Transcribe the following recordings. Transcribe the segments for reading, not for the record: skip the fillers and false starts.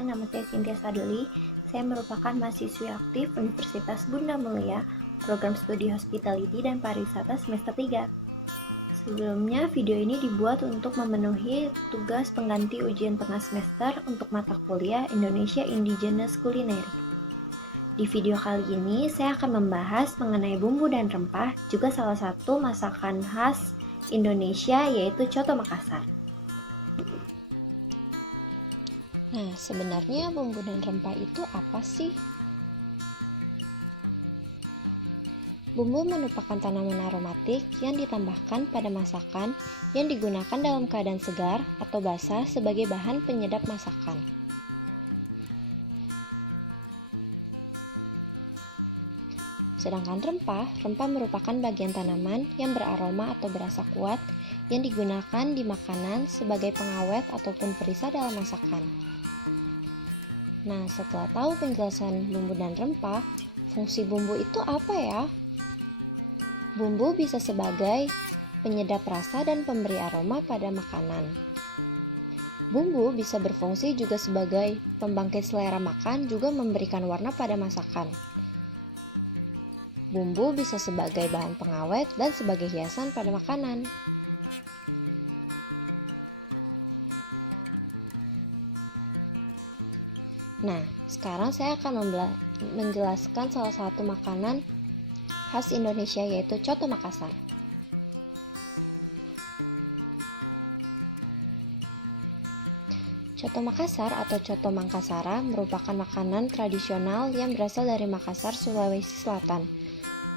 perkenalkan, nama saya Cynthia Sadeli. Saya merupakan mahasiswi aktif Universitas Bunda Mulia, program studi Hospitality dan Pariwisata semester 3. Sebelumnya, video ini dibuat untuk memenuhi tugas pengganti ujian tengah semester untuk mata kuliah Indonesia Indigenous Culinary. Di video kali ini, saya akan membahas mengenai bumbu dan rempah, juga salah satu masakan khas Indonesia yaitu Coto Makassar. Nah, sebenarnya bumbu dan rempah itu apa sih? Bumbu merupakan tanaman aromatik yang ditambahkan pada masakan yang digunakan dalam keadaan segar atau basah sebagai bahan penyedap masakan. Sedangkan rempah merupakan bagian tanaman yang beraroma atau berasa kuat yang digunakan di makanan sebagai pengawet ataupun perisai dalam masakan. Nah, setelah tahu penjelasan bumbu dan rempah, fungsi bumbu itu apa ya? Bumbu bisa sebagai penyedap rasa dan pemberi aroma pada makanan. Bumbu bisa berfungsi juga sebagai pembangkit selera makan, juga memberikan warna pada masakan. Bumbu bisa sebagai bahan pengawet dan sebagai hiasan pada makanan. Nah, sekarang saya akan menjelaskan salah satu makanan khas Indonesia yaitu Coto Makassar. Coto Makassar atau Coto Mangkasara merupakan makanan tradisional yang berasal dari Makassar, Sulawesi Selatan.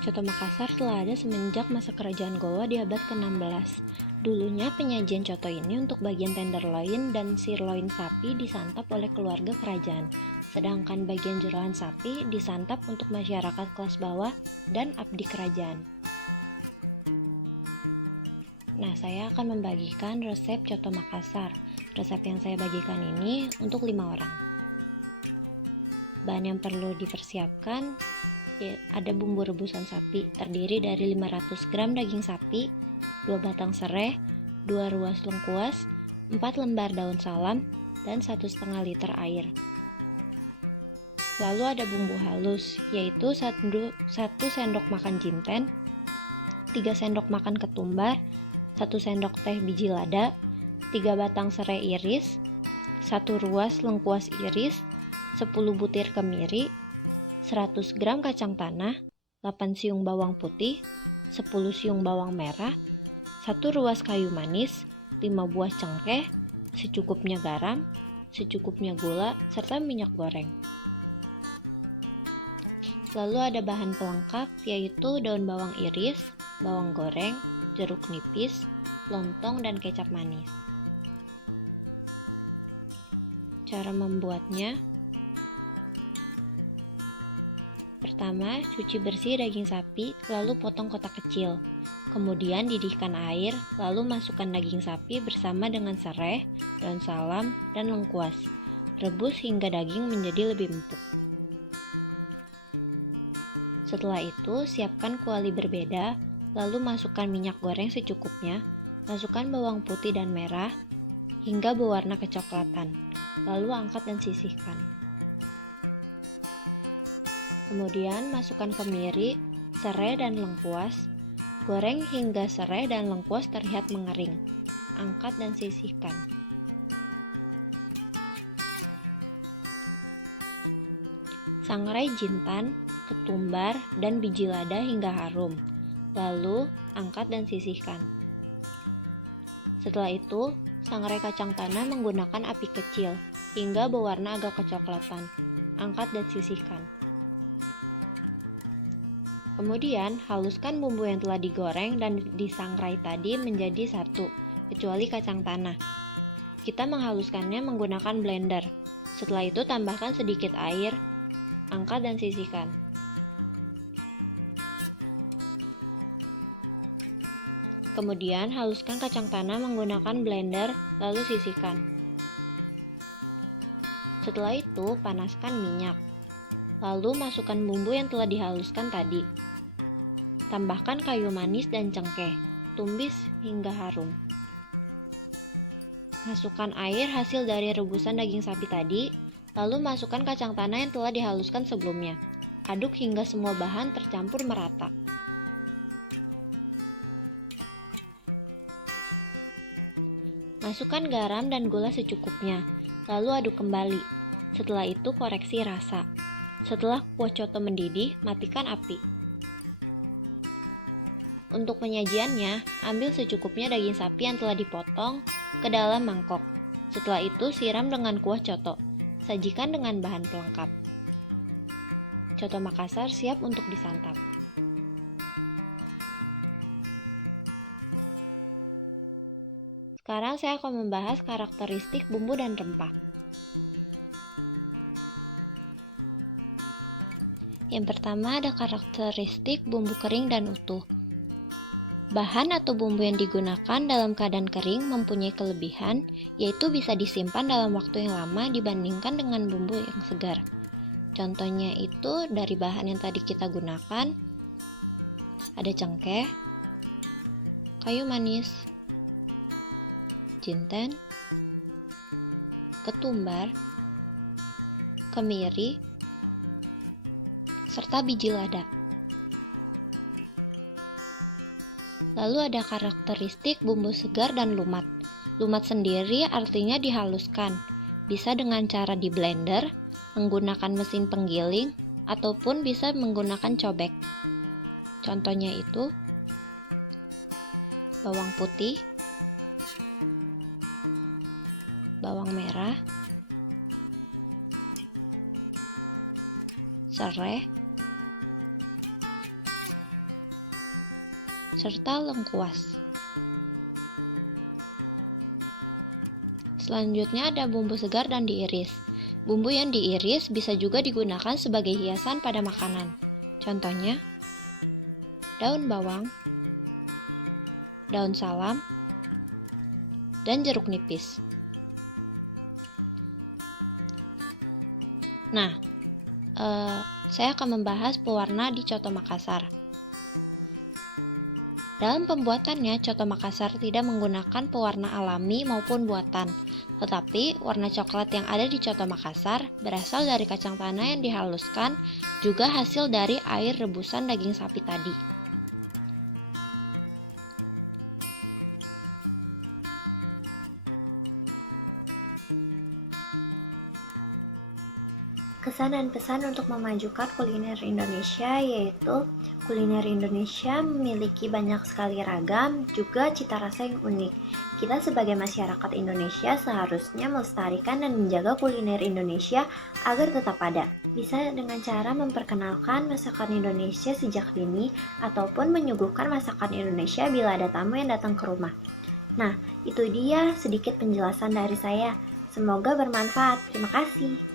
Coto Makassar telah ada semenjak masa kerajaan Gowa di abad ke-16. Dulunya penyajian coto ini untuk bagian tenderloin dan sirloin sapi disantap oleh keluarga kerajaan, sedangkan bagian jeroan sapi disantap untuk masyarakat kelas bawah dan abdi kerajaan. Nah, saya akan membagikan resep Coto Makassar. Resep yang saya bagikan ini untuk 5 orang. Bahan yang perlu dipersiapkan ada bumbu rebusan sapi terdiri dari 500 gram daging sapi, 2 batang serai, 2 ruas lengkuas, 4 lembar daun salam, dan 1,5 liter air. Lalu ada bumbu halus, yaitu 1 sendok makan jinten, 3 sendok makan ketumbar, 1 sendok teh biji lada, 3 batang serai iris, 1 ruas lengkuas iris, 10 butir kemiri, 100 gram kacang tanah, 8 siung bawang putih, 10 siung bawang merah, 1 ruas kayu manis, 5 buah cengkeh, secukupnya garam, secukupnya gula, serta minyak goreng. Lalu ada bahan pelengkap yaitu daun bawang iris, bawang goreng, jeruk nipis, lontong, dan kecap manis. Cara membuatnya: pertama, cuci bersih daging sapi, lalu potong kotak kecil. Kemudian didihkan air, lalu masukkan daging sapi bersama dengan serai, daun salam, dan lengkuas. Rebus hingga daging menjadi lebih empuk. Setelah itu, siapkan kuali berbeda, lalu masukkan minyak goreng secukupnya, masukkan bawang putih dan merah, hingga berwarna kecoklatan. Lalu angkat dan sisihkan. Kemudian masukkan kemiri, serai, dan lengkuas. Goreng hingga serai dan lengkuas terlihat mengering. Angkat dan sisihkan. Sangrai jintan, ketumbar, dan biji lada hingga harum. Lalu angkat dan sisihkan. Setelah itu, sangrai kacang tanah menggunakan api kecil hingga berwarna agak kecoklatan. Angkat dan sisihkan. Kemudian, haluskan bumbu yang telah digoreng dan disangrai tadi menjadi satu, kecuali kacang tanah. Kita menghaluskannya menggunakan blender. Setelah itu, tambahkan sedikit air, angkat dan sisihkan. Kemudian, haluskan kacang tanah menggunakan blender, lalu sisihkan. Setelah itu, panaskan minyak. Lalu masukkan bumbu yang telah dihaluskan tadi. Tambahkan kayu manis dan cengkeh. Tumis hingga harum. Masukkan air hasil dari rebusan daging sapi tadi. Lalu masukkan kacang tanah yang telah dihaluskan sebelumnya. Aduk hingga semua bahan tercampur merata. Masukkan garam dan gula secukupnya, lalu aduk kembali. Setelah itu koreksi rasa. Setelah kuah coto mendidih, matikan api. Untuk penyajiannya, ambil secukupnya daging sapi yang telah dipotong ke dalam mangkok. Setelah itu siram dengan kuah coto. Sajikan dengan bahan pelengkap. Coto Makassar siap untuk disantap. Sekarang saya akan membahas karakteristik bumbu dan rempah. Yang pertama ada karakteristik bumbu kering dan utuh. Bahan atau bumbu yang digunakan dalam keadaan kering mempunyai kelebihan, yaitu bisa disimpan dalam waktu yang lama dibandingkan dengan bumbu yang segar. Contohnya itu dari bahan yang tadi kita gunakan, ada cengkeh, kayu manis, jinten, ketumbar, kemiri, serta biji lada. Lalu ada karakteristik bumbu segar dan lumat. Lumat sendiri artinya dihaluskan, bisa dengan cara di blender, menggunakan mesin penggiling, ataupun bisa menggunakan cobek. Contohnya itu bawang putih, bawang merah, serai, serta lengkuas. Selanjutnya ada bumbu segar dan diiris. Bumbu yang diiris bisa juga digunakan sebagai hiasan pada makanan. Contohnya, daun bawang, daun salam, dan jeruk nipis. Nah, saya akan membahas pewarna di coto Makassar. Dalam pembuatannya, coto Makassar tidak menggunakan pewarna alami maupun buatan, tetapi warna coklat yang ada di coto Makassar berasal dari kacang tanah yang dihaluskan, juga hasil dari air rebusan daging sapi tadi. Kesan dan pesan untuk memajukan kuliner Indonesia yaitu kuliner Indonesia memiliki banyak sekali ragam, juga cita rasa yang unik. Kita sebagai masyarakat Indonesia seharusnya melestarikan dan menjaga kuliner Indonesia agar tetap ada. Bisa dengan cara memperkenalkan masakan Indonesia sejak dini ataupun menyuguhkan masakan Indonesia bila ada tamu yang datang ke rumah. Nah, itu dia sedikit penjelasan dari saya. Semoga bermanfaat. Terima kasih.